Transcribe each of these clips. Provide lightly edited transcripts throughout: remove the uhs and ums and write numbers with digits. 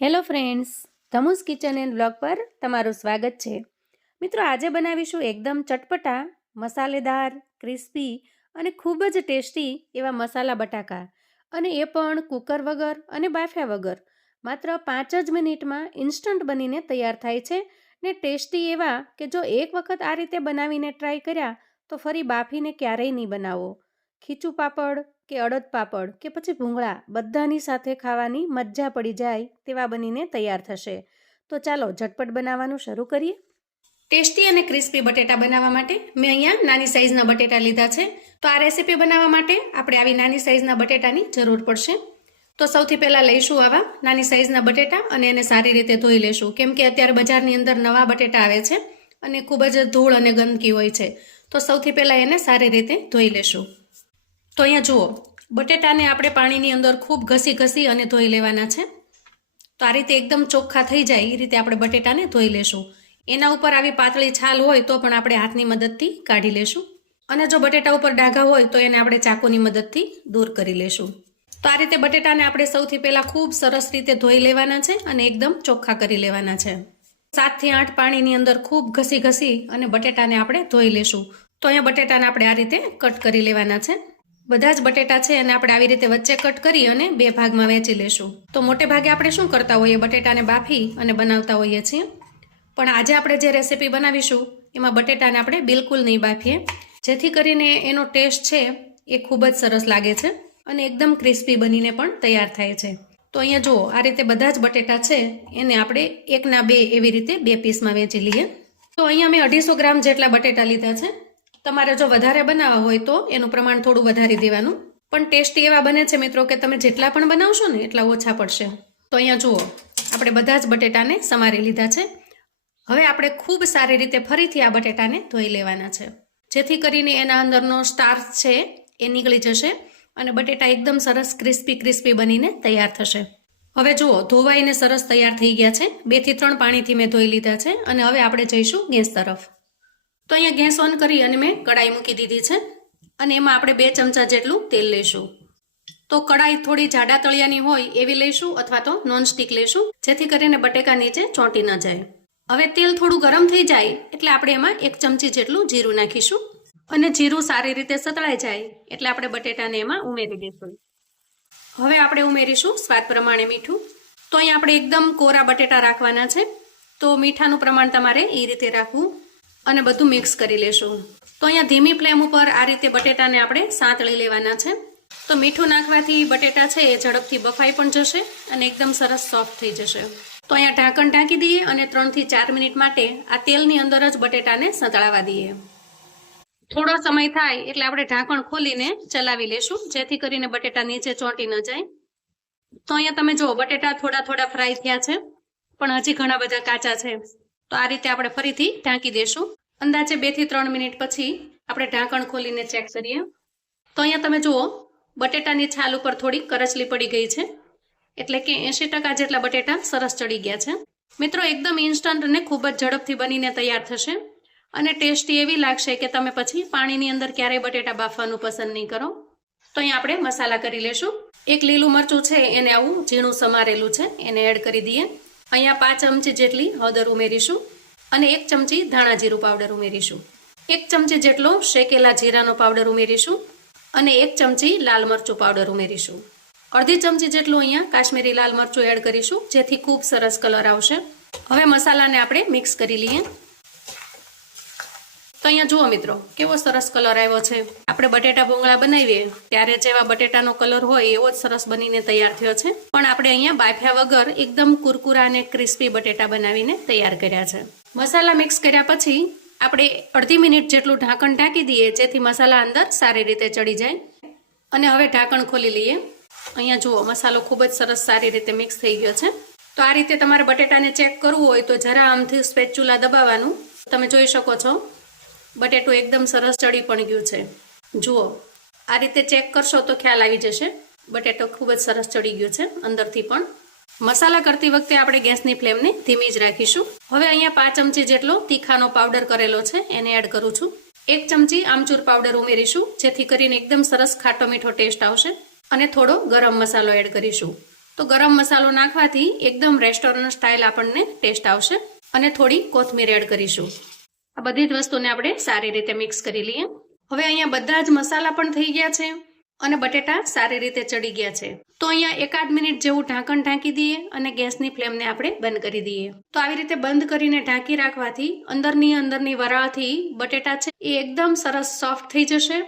Hello friends, Dhamu's kitchen and blog પર તમારું સ્વાગત છે. મિત્રો, આજે બનાવીશું એકદમ ચટપટા, મસાલેદાર, ક્રિસ્પી અને ખૂબ જ ટેસ્ટી એવા મસાલા બટાકા, અને એ પણ કુકર વગર અને બાફ્યા વગર. માત્ર 5 જ મિનિટમાં ઇન્સ્ટન્ટ બનીને તૈયાર થાય છે ને ટેસ્ટી એવા કે જો એક વખત આ રીતે બનાવીને ટ્રાય કર્યા તો ફરી બાફીને ક્યારેય નહીં બનાવો. ખીચું પાપડ કે અડદ પાપડ કે પછી ભૂંગળા બધાની સાથે ખાવાની મજા પડી જાય તેવા બનીને તૈયાર થશે. તો ચાલો ઝટપટ બનાવવાનું શરૂ કરીએ. ટેસ્ટી અને ક્રિસ્પી બટેટા બનાવવા માટે મેં અહીંયા નાની સાઇઝના બટેટા લીધા છે. તો આ રેસીપી બનાવવા માટે આપણે આવી નાની સાઇઝના બટેટાની જરૂર પડશે. તો સૌથી પહેલાં લઈશું આવા નાની સાઇઝના બટેટા અને એને સારી રીતે ધોઈ લેશું, કેમ કે અત્યારે બજારની અંદર નવા બટેટા આવે છે અને ખૂબ જ ધૂળ અને ગંદકી હોય છે. તો સૌથી પહેલાં એને સારી રીતે ધોઈ લેશું. તો અહીંયા જુઓ, બટેટાને આપણે પાણીની અંદર ખૂબ ઘસી અને ધોઈ લેવાના છે. તો આ રીતે એકદમ ચોખ્ખા થઈ જાય એ રીતે આપણે બટેટાને ધોઈ લેશું. એના ઉપર આવી પાતળી છાલ હોય તો પણ આપણે હાથની મદદથી કાઢી લેશું, અને જો બટેટા ઉપર ડાઘા હોય તો એને આપણે ચાકુની મદદથી દૂર કરી લેશું. તો આ રીતે બટેટાને આપણે સૌથી પહેલાં ખૂબ સરસ રીતે ધોઈ લેવાના છે અને એકદમ ચોખ્ખા કરી લેવાના છે. 7 થી 8 પાણીની અંદર ખૂબ ઘસી અને બટેટાને આપણે ધોઈ લેશું. તો અહીંયા બટેટાને આપણે આ રીતે કટ કરી લેવાના છે. બધા જ બટેટા છે અને આપણે આવી રીતે વચ્ચે કટ કરી અને 2 ભાગમાં વહેંચી લેશું. તો મોટે ભાગે આપણે શું કરતા હોઈએ, બટેટાને બાફી અને બનાવતા હોઈએ છીએ, પણ આજે આપણે જે રેસીપી બનાવીશું એમાં બટેટાને આપણે બિલકુલ નહીં બાફીએ, જેથી કરીને એનો ટેસ્ટ છે એ ખૂબ જ સરસ લાગે છે અને એકદમ ક્રિસ્પી બનીને પણ તૈયાર થાય છે. તો અહીંયા જુઓ, આ રીતે બધા જ બટેટા છે એને આપણે 1 ના 2 એવી રીતે 2 પીસમાં વહેંચી લઈએ. તો અહીંયા મેં 250 ગ્રામ જેટલા બટેટા લીધા છે. તમારે જો વધારે બનાવવા હોય તો એનું પ્રમાણ થોડું વધારી દેવાનું, પણ ટેસ્ટી એવા બને છે મિત્રો કે તમે જેટલા પણ બનાવશો ને એટલા ઓછા પડશે. તો અહીંયા જુઓ, આપણે બધા જ બટેટાને સમારી લીધા છે. હવે આપણે ખૂબ સારી રીતે ફરીથી આ બટેટાને ધોઈ લેવાના છે, જેથી કરીને એના અંદરનો સ્ટાર્ચ છે એ નીકળી જશે અને બટેટા એકદમ સરસ ક્રિસ્પી બનીને તૈયાર થશે. હવે જુઓ, ધોવાઈને સરસ તૈયાર થઈ ગયા છે. 2 થી 3 પાણીથી મેં ધોઈ લીધા છે અને હવે આપણે જઈશું ગેસ તરફ. તો અહીંયા ગેસ ઓન કરી અને મેં કડાઈ મૂકી દીધી છે અને એમાં આપણે 2 ચમચા જેટલું તેલ લઈશું. તો કડાઈ થોડી જાડા તળિયાની હોય એવી લઈશું અથવા તો નોનસ્ટિક લઈશું, જેથી કરીને બટેકા નીચે ચોંટી ન જાય. હવે તેલ થોડું ગરમ થઈ જાય એટલે આપણે એમાં 1 ચમચી જેટલું જીરું નાખીશું અને જીરું સારી રીતે સતળાઈ જાય એટલે આપણે બટેટાને એમાં ઉમેરી દઈશું. હવે આપણે ઉમેરીશું સ્વાદ પ્રમાણે મીઠું. તો અહીંયા આપણે એકદમ કોરા બટેટા રાખવાના છે, તો મીઠાનું પ્રમાણ તમારે એ રીતે રાખવું અને બધું મિક્સ કરી લેશું. તો અહીંયા ધીમી ફ્લેમ ઉપર આ રીતે બટેટાને આપણે સાંતળી લેવાના છે. તો મીઠું નાખવાથી બટેટા છે એ ઝડપથી બફાઈ પણ જશે અને એકદમ સરસ સોફ્ટ થઈ જશે. તો અહીંયા ઢાંકણ ઢાંકી દઈએ અને 3 થી 4 મિનિટ માટે આ તેલની અંદર જ બટેટાને સંતળાવા દઈએ. થોડો સમય થાય એટલે આપણે ઢાંકણ ખોલીને ચલાવી લેશું, જેથી કરીને બટેટા નીચે ચોંટી ન જાય. તો અહીંયા તમે જુઓ, બટેટા થોડા ફ્રાય થયા છે પણ હજી ઘણા બધા કાચા છે. તો આ રીતે આપણે ફરીથી ઢાંકી દઈશું. અંદાજે 2 થી 3 મિનિટ પછી આપણે ઢાંકણ ખોલીને ચેક કરીએ. તો અહીંયા તમે જુઓ, બટેટાની છાલ ઉપર થોડી કરચલી પડી ગઈ છે, એટલે કે 80% જેટલા બટેટા સરસ ચડી ગયા છે. મિત્રો, એકદમ ઇન્સ્ટન્ટ અને ખૂબ જ ઝડપથી બનીને તૈયાર થશે અને ટેસ્ટી એવી લાગશે કે તમે પછી પાણીની અંદર ક્યારેય બટેટા બાફવાનું પસંદ નહીં કરો. તો અહીંયા આપણે મસાલા કરી લેશું. 1 લીલું મરચું છે એને આવું ઝીણું સમારેલું છે એને એડ કરી દઈએ. અહીંયા 5 ચમચી જેટલી હળદર ઉમેરીશું અને 1 ચમચી ધાણા જીરું પાવડર ઉમેરીશું. 1 ચમચી જેટલો શેકેલા જીરાનો પાવડર ઉમેરીશું અને 1 ચમચી લાલ મરચું પાવડર ઉમેરીશું. અડધી ચમચી જેટલું અહીંયા કાશ્મીરી લાલ મરચું એડ કરીશું, જેથી ખૂબ સરસ કલર આવશે. હવે મસાલાને આપણે મિક્સ કરી લઈએ. તો અહીંયા જુઓ મિત્રો, કેવો સરસ કલર આવ્યો છે. આપણે બટેટા ભૂંગળા બનાવીએ ત્યારે જેવા બટેટાનો કલર હોય એવો જ સરસ બનીને તૈયાર થયો છે, પણ આપણે અહીંયા બાફ્યા વગર એકદમ કુરકુરા અને ક્રિસ્પી બટેટા બનાવીને તૈયાર કર્યા છે. મસાલા મિક્સ કર્યા પછી આપણે અડધી મિનિટ જેટલું ઢાંકણ ઢાંકી દઈએ, જેથી મસાલા અંદર સારી રીતે ચડી જાય. અને હવે ઢાંકણ ખોલી લઈએ. અહીંયા જુઓ, મસાલો ખૂબ જ સરસ સારી રીતે મિક્સ થઈ ગયો છે. તો આ રીતે તમારે બટેટાને ચેક કરવું હોય તો જરા આમથી સ્પેચ્યુલા દબાવવાનું. તમે જોઈ શકો છો, બટેટું એકદમ સરસ ચડી પણ ગયું છે. જુઓ, આ રીતે ચેક કરશો તો ખ્યાલ આવી જશે, બટેટો ખૂબ જ સરસ ચડી ગયું છે અંદરથી પણ. મસાલા કરતી વખતે આપણે ગેસની ફ્લેમને ધીમી જ રાખીશું. હવે અહીંયા 5 ચમચી જેટલો તીખાનો પાવડર કરેલો છે એને એડ કરું છું. 1 ચમચી આમચૂર પાવડર ઉમેરીશું, જેથી કરીને એકદમ સરસ ખાટો મીઠો ટેસ્ટ આવશે. અને થોડો ગરમ મસાલો એડ કરીશું. તો ગરમ મસાલો નાખવાથી એકદમ રેસ્ટોરન્ટ સ્ટાઇલ આપણને ટેસ્ટ આવશે. અને થોડી કોથમીર એડ કરીશું. આ બધી જ વસ્તુને આપણે સારી રીતે મિક્સ કરી લઈએ. હવે અહીંયા બધા જ મસાલા પણ થઈ ગયા છે અને બટેટા સારી રીતે ચડી ગયા છે. તો અહીંયા 1 મિનિટ જેવું ઢાંકણ ઢાંકી દઈએ અને ગેસની ફ્લેમને આપણે બંધ કરી દઈએ. તો આવી રીતે બંધ કરીને ઢાંકી રાખવાથી અંદરની વરાળથી બટેટા છે એ એકદમ સરસ સોફ્ટ થઈ જશે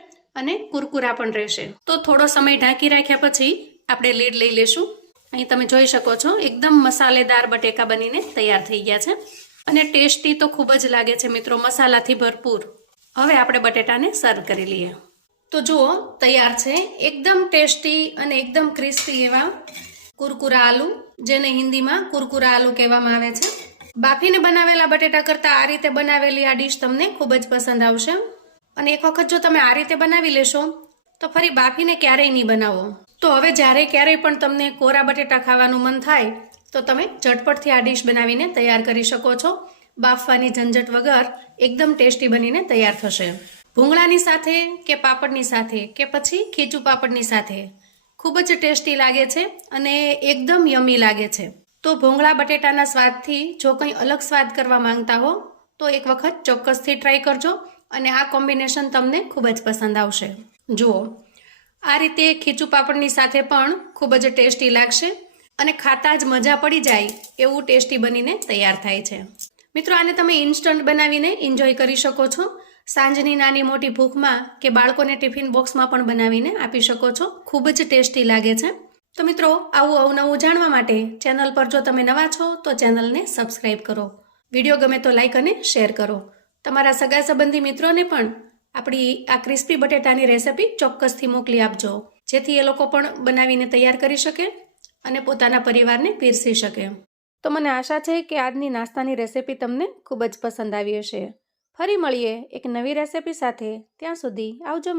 અને કુરકુરા પણ રહેશે. તો થોડો સમય ઢાંકી રાખ્યા પછી આપણે લીડ લઈ લેશું. અહીં તમે જોઈ શકો છો એકદમ મસાલેદાર બટેકા બનીને તૈયાર થઈ ગયા છે અને ટેસ્ટી તો ખૂબ જ લાગે છે મિત્રો, મસાલાથી ભરપૂર. હવે આપણે બટેટાને સર્વ કરી લઈએ. તો જુઓ તૈયાર છે એકદમ ટેસ્ટી અને એકદમ ક્રિસ્પી એવા કુરકુરા આલુ, જેને હિન્દીમાં કુરકુરા આલુ કહેવામાં આવે છે. બાફીને બનાવેલા બટેટા કરતાં આ રીતે બનાવેલી આ ડીશ તમને ખૂબ જ પસંદ આવશે. અને એક વખત જો તમે આ રીતે બનાવી લેશો તો ફરી બાફીને ક્યારેય નહીં બનાવો. તો હવે જ્યારે ક્યારેય પણ તમને કોરા બટેટા ખાવાનું મન થાય તો તમે ઝટપટથી આ ડીશ બનાવીને તૈયાર કરી શકો છો. બાફવાની ઝંઝટ વગર એકદમ ટેસ્ટી બનીને તૈયાર થશે. ભૂંગળાની સાથે કે પાપડની સાથે કે પછી ખીચું પાપડની સાથે ખૂબ જ ટેસ્ટી લાગે છે અને એકદમ યમી લાગે છે. તો ભૂંગળા બટેટાના સ્વાદથી જો કંઈ અલગ સ્વાદ કરવા માંગતા હો તો એક વખત ચોક્કસથી ટ્રાય કરજો અને આ કોમ્બિનેશન તમને ખૂબ જ પસંદ આવશે. જુઓ આ રીતે ખીચું પાપડની સાથે પણ ખૂબ જ ટેસ્ટી લાગશે અને ખાતા જ મજા પડી જાય એવું ટેસ્ટી બનીને તૈયાર થાય છે. મિત્રો આને તમે ઇન્સ્ટન્ટ બનાવીને એન્જોય કરી શકો છો. સાંજની નાની મોટી ભૂખમાં કે બાળકોને ટિફિન બોક્સમાં પણ બનાવીને આપી શકો છો. ખૂબ જ ટેસ્ટી લાગે છે. તો મિત્રો આવું અવનવું જાણવા માટે ચેનલ પર જો તમે નવા છો તો ચેનલને સબસ્ક્રાઈબ કરો. વિડીયો ગમે તો લાઈક અને શેર કરો. તમારા સગા સંબંધી મિત્રોને પણ આપણી આ ક્રિસ્પી બટેટાની રેસિપી ચોક્કસથી મોકલી આપજો, જેથી એ લોકો પણ બનાવીને તૈયાર કરી શકે અને પોતાના પરિવારને પીરસી શકે. તો મને આશા છે કે આજની નાસ્તાની રેસિપી તમને ખૂબ જ પસંદ આવી હશે. ફરી મળીએ એક નવી રેસિપી સાથે. ત્યાં સુધી આવજો.